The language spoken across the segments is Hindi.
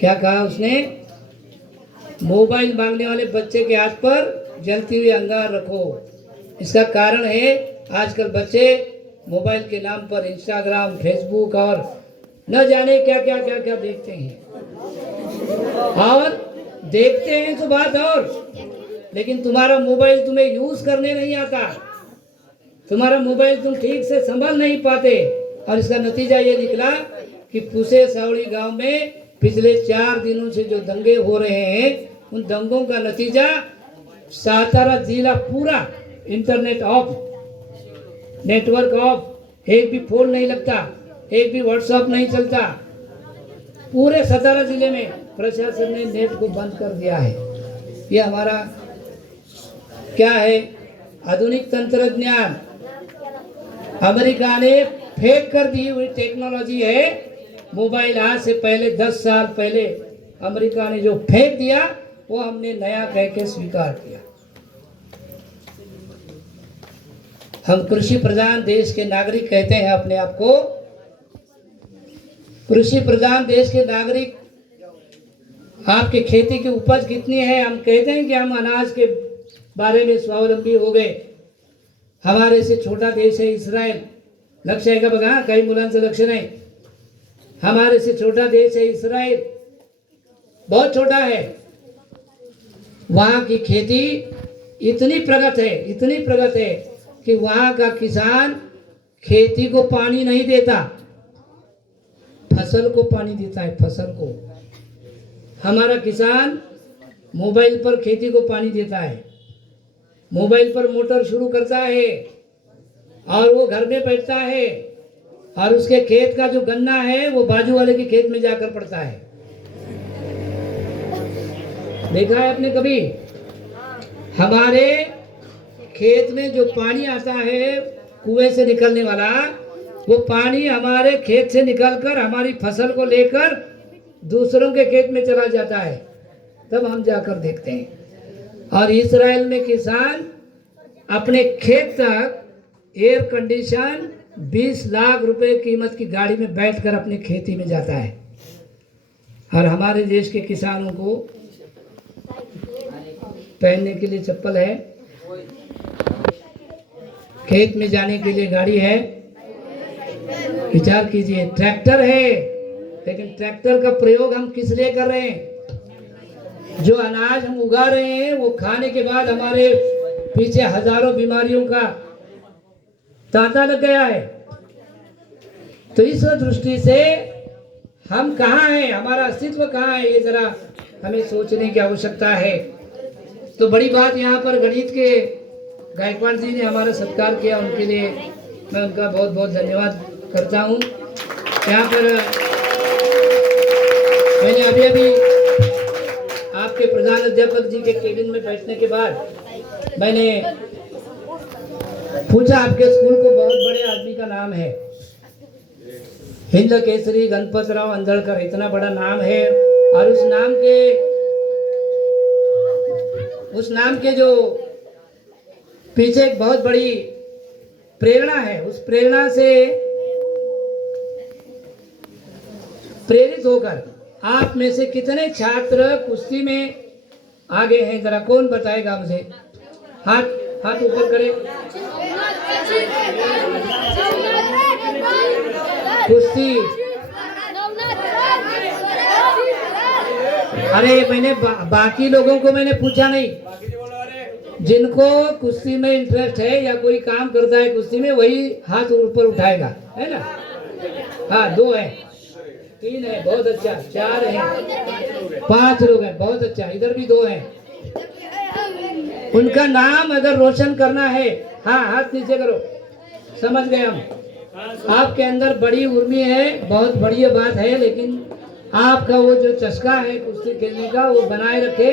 क्या कहा उसने? मोबाइल मांगने वाले बच्चे के हाथ पर जलती हुई अंगार रखो। इसका कारण है आजकल बच्चे मोबाइल के नाम पर इंस्टाग्राम, फेसबुक और न जाने क्या क्या क्या क्या देखते हैं। और देखते हैं तो बात और, लेकिन तुम्हारा मोबाइल तुम्हें यूज करने नहीं आता, तुम्हारा मोबाइल तुम ठीक से संभाल नहीं पाते। और इसका नतीजा ये निकला कि पुसे सावड़ी गांव में पिछले 4 दिनों से जो दंगे हो रहे हैं, उन दंगों का नतीजा सातारा जिला पूरा इंटरनेट ऑफ, नेटवर्क ऑफ, एक भी फोन नहीं लगता, एक भी व्हाट्सएप नहीं चलता। पूरे सातारा जिले में प्रशासन ने नेट को बंद कर दिया है। ये हमारा क्या है? आधुनिक तंत्रज्ञान अमेरिका ने फेंक कर दी हुई टेक्नोलॉजी है। मोबाइल आज से पहले 10 साल पहले अमेरिका ने जो फेंक दिया, वो हमने नया कह के स्वीकार किया। हम कृषि प्रधान देश के नागरिक कहते हैं अपने आप को। कृषि प्रधान देश के नागरिक, आपके खेती की उपज कितनी है? हम कहते हैं कि हम अनाज के बारे में स्वावलंबी हो गए। हमारे से छोटा देश है इस्राइल। लक्ष्य आहे का बघा, काही मुलांचं लक्ष नाही। हमारे से छोटा देश है इस्राइल, बहुत छोटा है। वहां की खेती इतनी प्रगत है, इतनी प्रगत है कि वहां का किसान खेती को पानी नहीं देता, फसल को पानी देता है, फसल को। हमारा किसान मोबाइल पर खेती को पानी देता है, मोबाइल पर मोटर शुरू करता है और वो घर में बैठता है और उसके खेत का जो गन्ना है वो बाजू वाले के खेत में जाकर पड़ता है। देखा है आपने कभी? हमारे खेत में जो पानी आता है कुएं से निकलने वाला, वो पानी हमारे खेत से निकलकर हमारी फसल को लेकर दूसरों के खेत में चला जाता है, तब हम जाकर देखते हैं। और इस्राइल में किसान अपने खेत तक एयर कंडीशन 20 लाख रुपए कीमत की गाड़ी में बैठकर अपनी खेती में जाता है। और हमारे देश के किसानों को पहनने के लिए चप्पल है, खेत में जाने के लिए गाड़ी है। विचार कीजिए, ट्रैक्टर है, लेकिन ट्रैक्टर का प्रयोग हम किस लिए कर रहे हैं? जो अनाज हम उगा रहे हैं वो खाने के बाद हमारे पीछे हजारों बीमारियों का तांता लग गया है। तो इस दृष्टि से हम कहाँ हैं, हमारा अस्तित्व कहाँ है, ये जरा हमें सोचने की आवश्यकता है। तो बड़ी बात यहाँ पर गणित के गायकवाड़ जी ने हमारा सत्कार किया, उनके लिए मैं उनका बहुत बहुत धन्यवाद करता हूँ। यहाँ पर मैंने अभी आपके प्रधान अध्यापक जी के केबिन में बैठने के बाद मैंने पूछा, आपके स्कूल को बहुत बड़े आदमी का नाम है, हिंद केसरी गणपतराव अंधड़कर, इतना बड़ा नाम है। और उस नाम के जो पीछे एक बहुत बड़ी प्रेरणा है, उस प्रेरणा से प्रेरित होकर आप में से कितने छात्र कुश्ती में आगे हैं? जरा कौन बताएगा मुझे? हाथ ऊपर करें। कुश्ती, अरे मैंने बाकी लोगों को मैंने पूछा नहीं, जिनको कुश्ती में इंटरेस्ट है या कोई काम करता है कुश्ती में, वही हाथ ऊपर उठाएगा, है ना? हाँ, 2 है, 3 है, बहुत अच्छा, 4 है, 5 लोग हैं, बहुत अच्छा, इधर भी 2 हैं। उनका नाम अगर रोशन करना है, हाँ हाथ नीचे करो, समझ गए हम। आपके अंदर बड़ी उर्मी है, बहुत बढ़िया बात है, लेकिन आपका वो जो चस्का है कुश्ती खेलने का, वो बनाए रखे।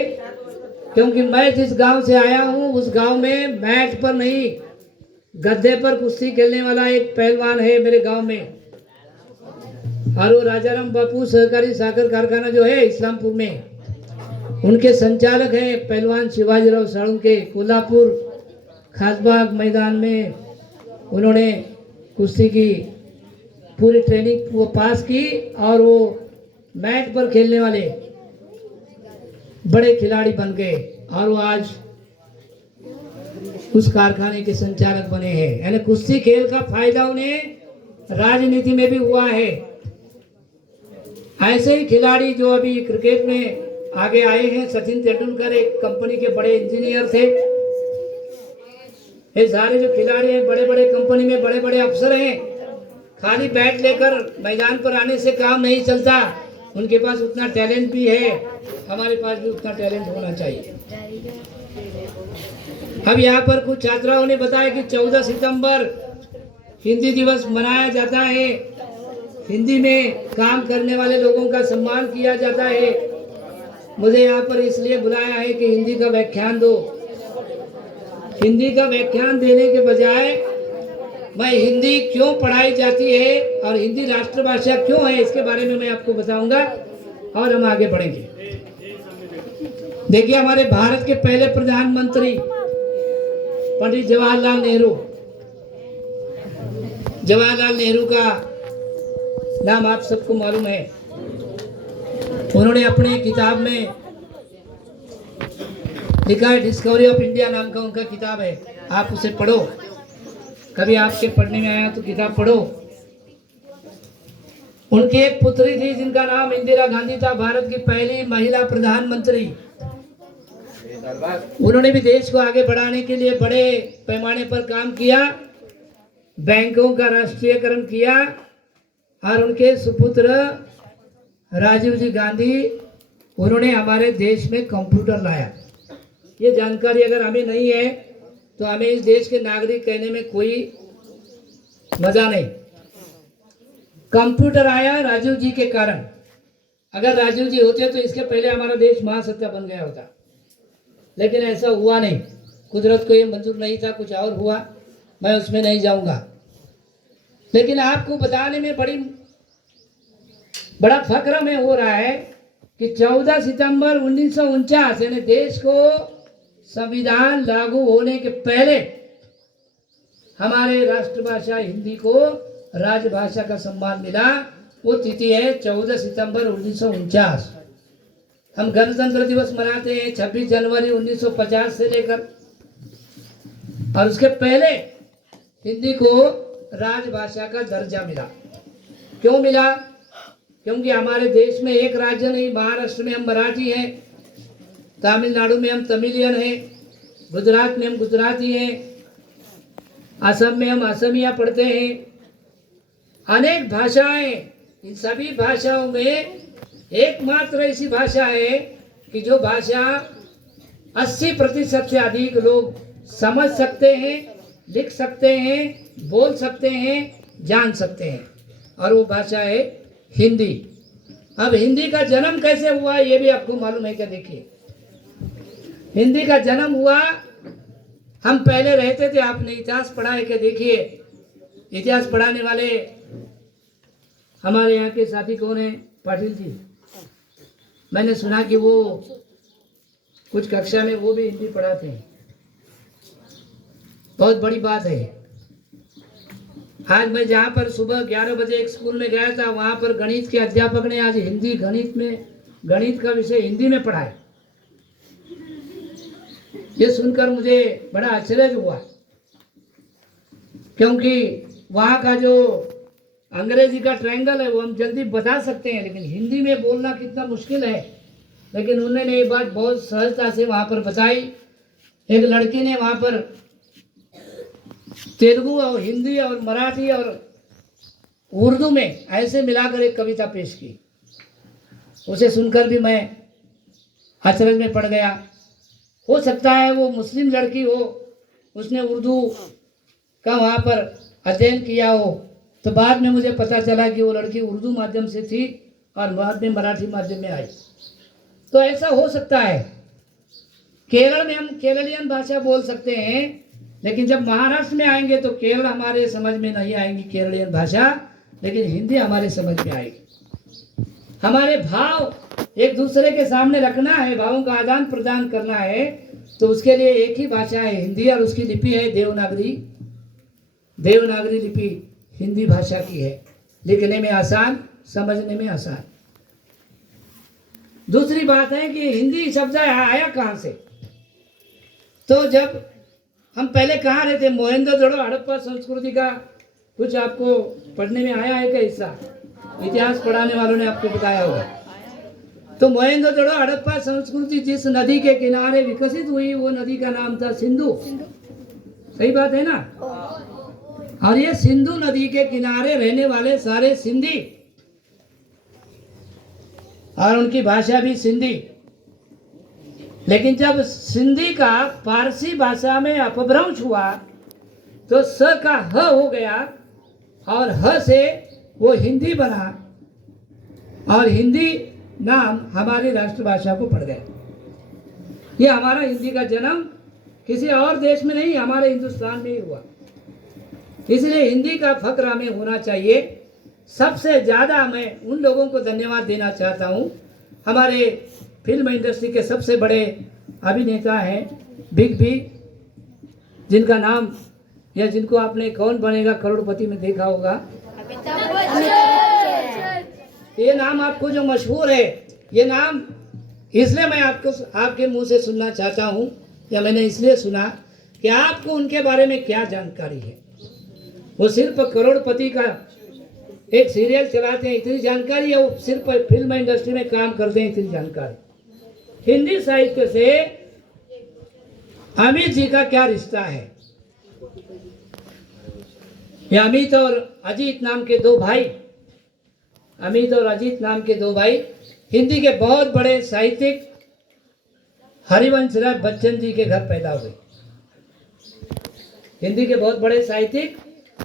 क्योंकि मैं जिस गांव से आया हूँ उस गांव में मैट पर नहीं, गद्दे पर कुश्ती खेलने वाला एक पहलवान है मेरे गांव में। और वो राजाराम बापू सहकारी साकर कारखाना जो है इस्लामपुर में, उनके संचालक हैं पहलवान शिवाजीराव साळुंके। कोल्हापुर खासबाग मैदान में उन्होंने कुश्ती की पूरी ट्रेनिंग वो पास की और वो मैट पर खेलने वाले बड़े खिलाड़ी बन गए और वो आज उस कारखाने के संचालक बने हैं। यानी कुश्ती खेल का फायदा उन्हें राजनीति में भी हुआ है। ऐसे ही खिलाड़ी जो अभी क्रिकेट में आगे आए हैं, सचिन तेंदुलकर एक कंपनी के बड़े इंजीनियर थे। ये सारे जो खिलाड़ी हैं बड़े बड़े कंपनी में बड़े बड़े अफसर हैं। खाली बैट लेकर मैदान पर आने से काम नहीं चलता, उनके पास उतना टैलेंट भी है, हमारे पास भी उतना टैलेंट होना चाहिए। अब यहाँ पर कुछ छात्राओं ने बताया कि 14 सितंबर हिंदी दिवस मनाया जाता है, हिंदी में काम करने वाले लोगों का सम्मान किया जाता है। मुझे यहाँ पर इसलिए बुलाया है कि हिंदी का व्याख्यान दो। हिंदी का व्याख्यान देने के बजाय मैं हिंदी क्यों पढ़ाई जाती है और हिंदी राष्ट्रभाषा क्यों है, इसके बारे में मैं आपको बताऊंगा और हम आगे बढ़ेंगे। देखिए, हमारे भारत के पहले प्रधानमंत्री पंडित जवाहरलाल नेहरू का नाम आप सबको मालूम है। उन्होंने अपने किताब में लिखा है, डिस्कवरी ऑफ इंडिया नाम का उनका किताब है, आप उसे पढ़ो। कभी आपके पढ़ने में आया तो किताब पढ़ो। उनकी एक पुत्री थी जिनका नाम इंदिरा गांधी था, भारत की पहली महिला प्रधानमंत्री। उन्होंने भी देश को आगे बढ़ाने के लिए बड़े पैमाने पर काम किया, बैंकों का राष्ट्रीयकरण किया और उनके सुपुत्र राजीव जी गांधी, उन्होंने हमारे देश में कंप्यूटर लाया। ये जानकारी अगर हमें नहीं है तो हमें इस देश के नागरिक कहने में कोई मजा नहीं। कंप्यूटर आया राजीव जी के कारण। अगर राजीव जी होते तो इसके पहले हमारा देश महासत्ता बन गया होता, लेकिन ऐसा हुआ नहीं। कुदरत को ये मंजूर नहीं था, कुछ और हुआ, मैं उसमें नहीं जाऊंगा। लेकिन आपको बताने में बड़ा फक्र में हो रहा है कि 14 सितंबर 1949 यानी देश को संविधान लागू होने के पहले हमारे राष्ट्रभाषा हिंदी को राजभाषा का सम्मान मिला। वो तिथि है 14 सितंबर 1949। हम गणतंत्र दिवस मनाते हैं 26 जनवरी 1950 से लेकर, और उसके पहले हिंदी को राजभाषा का दर्जा मिला। क्यों मिला? क्योंकि हमारे देश में एक राज्य नहीं, महाराष्ट्र में हम मराठी हैं, तमिलनाडु में हम तमिलियन हैं, गुजरात में हम गुजराती हैं, असम में हम असमिया पढ़ते हैं, अनेक भाषाएं। इन सभी भाषाओं में एकमात्र ऐसी भाषा है कि जो भाषा 80% से अधिक लोग समझ सकते हैं, लिख सकते हैं, बोल सकते हैं, जान सकते हैं, और वो भाषा है हिंदी। अब हिंदी का जन्म कैसे हुआ ये भी आपको मालूम है क्या? देखिए, हिंदी का जन्म हुआ, हम पहले रहते थे, आपने इतिहास पढ़ा है क्या? देखिए, इतिहास पढ़ाने वाले हमारे यहाँ के साथी कौन है? पाटिल जी। मैंने सुना कि वो कुछ कक्षा में वो भी हिंदी पढ़ाते हैं, बहुत बड़ी बात है। आज मैं जहाँ पर सुबह 11 बजे एक स्कूल में गया था, वहाँ पर गणित के अध्यापक ने आज हिंदी गणित का विषय हिंदी में पढ़ाया। ये सुनकर मुझे बड़ा आश्चर्य हुआ, क्योंकि वहाँ का जो अंग्रेजी का ट्रायंगल है वो हम जल्दी बता सकते हैं, लेकिन हिंदी में बोलना कितना मुश्किल है। लेकिन उन्होंने ये बात बहुत सहजता से वहाँ पर बताई। एक लड़की ने वहाँ पर तेलुगु और हिंदी और मराठी और उर्दू में ऐसे मिलाकर एक कविता पेश की। उसे सुनकर भी मैं अचरज में पड़ गया। हो सकता है वो मुस्लिम लड़की हो, उसने उर्दू का वहाँ पर अध्ययन किया हो, तो बाद में मुझे पता चला कि वो लड़की उर्दू माध्यम से थी और बाद में मराठी माध्यम में आई। तो ऐसा हो सकता है। केरल में हम केरलियन भाषा बोल सकते हैं, लेकिन जब महाराष्ट्र में आएंगे तो केरल हमारे समझ में नहीं आएंगी केरलियन भाषा, लेकिन हिंदी हमारे समझ में आएगी। हमारे भाव एक दूसरे के सामने रखना है, भावों का आदान प्रदान करना है, तो उसके लिए एक ही भाषा है हिंदी, और उसकी लिपि है देवनागरी। देवनागरी लिपि हिंदी भाषा की है, लिखने में आसान, समझने में आसान। दूसरी बात है कि हिंदी शब्द आया कहाँ से? तो जब हम पहले कहाँ रहते, मोहनजोदड़ो हड़प्पा संस्कृति का कुछ आपको पढ़ने में आया है क्या हिस्सा? इतिहास पढ़ाने वालों ने आपको बताया होगा। तो मोहनजोदड़ो हड़प्पा संस्कृति जिस नदी के किनारे विकसित हुई वो नदी का नाम था सिंधु। सही बात है ना? और ये सिंधु नदी के किनारे रहने वाले सारे सिंधी और उनकी भाषा भी सिंधी। लेकिन जब सिंधी का पारसी भाषा में अपभ्रंश हुआ तो स का ह हो गया और ह से वो हिंदी बना और हिंदी नाम हमारी राष्ट्रभाषा को पड़ गया। ये हमारा हिंदी का जन्म किसी और देश में नहीं, हमारे हिंदुस्तान में ही हुआ। इसलिए हिंदी का फक्र हमें होना चाहिए। सबसे ज़्यादा मैं उन लोगों को धन्यवाद देना चाहता हूँ, हमारे फिल्म इंडस्ट्री के सबसे बड़े अभिनेता हैं बिग बी, जिनका नाम या जिनको आपने कौन बनेगा करोड़पति में देखा होगा। ये नाम आपको जो मशहूर है, ये नाम इसलिए मैं आपके मुंह से सुनना चाहता हूँ, या मैंने इसलिए सुना कि आपको उनके बारे में क्या जानकारी है। वो सिर्फ करोड़पति का एक सीरियल चलाते हैं इतनी जानकारी है, वो सिर्फ फिल्म इंडस्ट्री में काम करते हैं इतनी जानकारी। हिंदी साहित्य से अमित जी का क्या रिश्ता है? ये अमित और अजीत नाम के दो भाई, अमित और अजीत नाम के दो भाई हिंदी के बहुत बड़े साहित्यिक हरिवंश राय बच्चन जी के घर पैदा हुए। हिंदी के बहुत बड़े साहित्यिक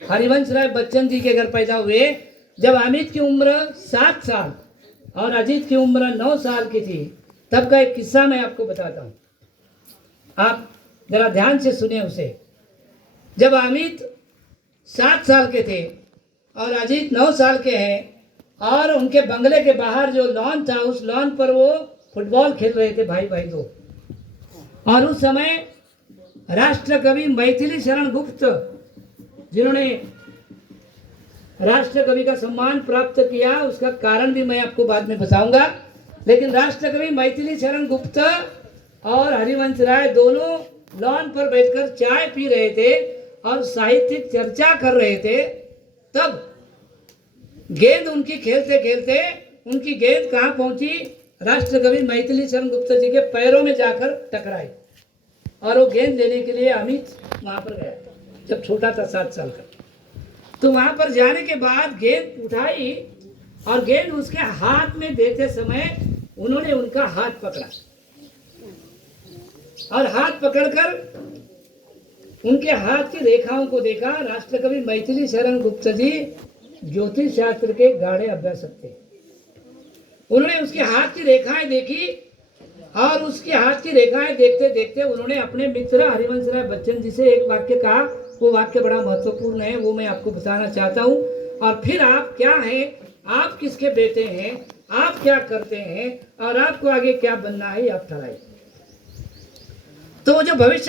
हरिवंश राय बच्चन जी के घर पैदा हुए। जब अमित की उम्र 7 साल और अजीत की उम्र 9 साल की थी, तब का एक किस्सा मैं आपको बताता हूँ, आप जरा ध्यान से सुने उसे। जब अमित 7 साल के थे और अजीत 9 साल के हैं और उनके बंगले के बाहर जो लॉन था, उस लॉन पर वो फुटबॉल खेल रहे थे भाई भाई दो। और उस समय राष्ट्र कवि मैथिली शरण गुप्त, जिन्होंने राष्ट्र कवि का सम्मान प्राप्त किया, उसका कारण भी मैं आपको बाद में बताऊंगा, लेकिन राष्ट्र कवि मैथिली शरण गुप्त और हरिवंश राय दोनों लॉन पर बैठकर चाय पी रहे थे और साहित्यिक चर्चा कर रहे थे। तब गेंद उनकी खेलते खेलते उनकी गेंद कहाँ पहुंची? राष्ट्र कवि मैथिली शरण गुप्त जी के पैरों में जाकर टकराई और वो गेंद लेने के लिए अमित वहां पर गया, जब छोटा था 7 साल का। तो वहां पर जाने के बाद गेंद उठाई और गेंद उसके हाथ में देते समय उन्होंने उनका हाथ पकड़ा और हाथ पकड़कर उनके हाथ की रेखाओं को देखा। राष्ट्र कवि मैथिली शरण गुप्त जी ज्योतिष शास्त्र के गाढ़े अभ्यासक थे। उन्होंने उसके हाथ की रेखाएं देखी और उसके हाथ की रेखाएं देखते देखते उन्होंने अपने मित्र हरिवंश राय बच्चन जी से एक वाक्य कहा। वो वाक्य बड़ा महत्वपूर्ण है, वो मैं आपको बताना चाहता हूँ। और फिर आप क्या हैं, आप किसके बेटे हैं, आप क्या करते हैं और आपको आगे क्या बनना है, आप ठहराइए। तो जो भविष्य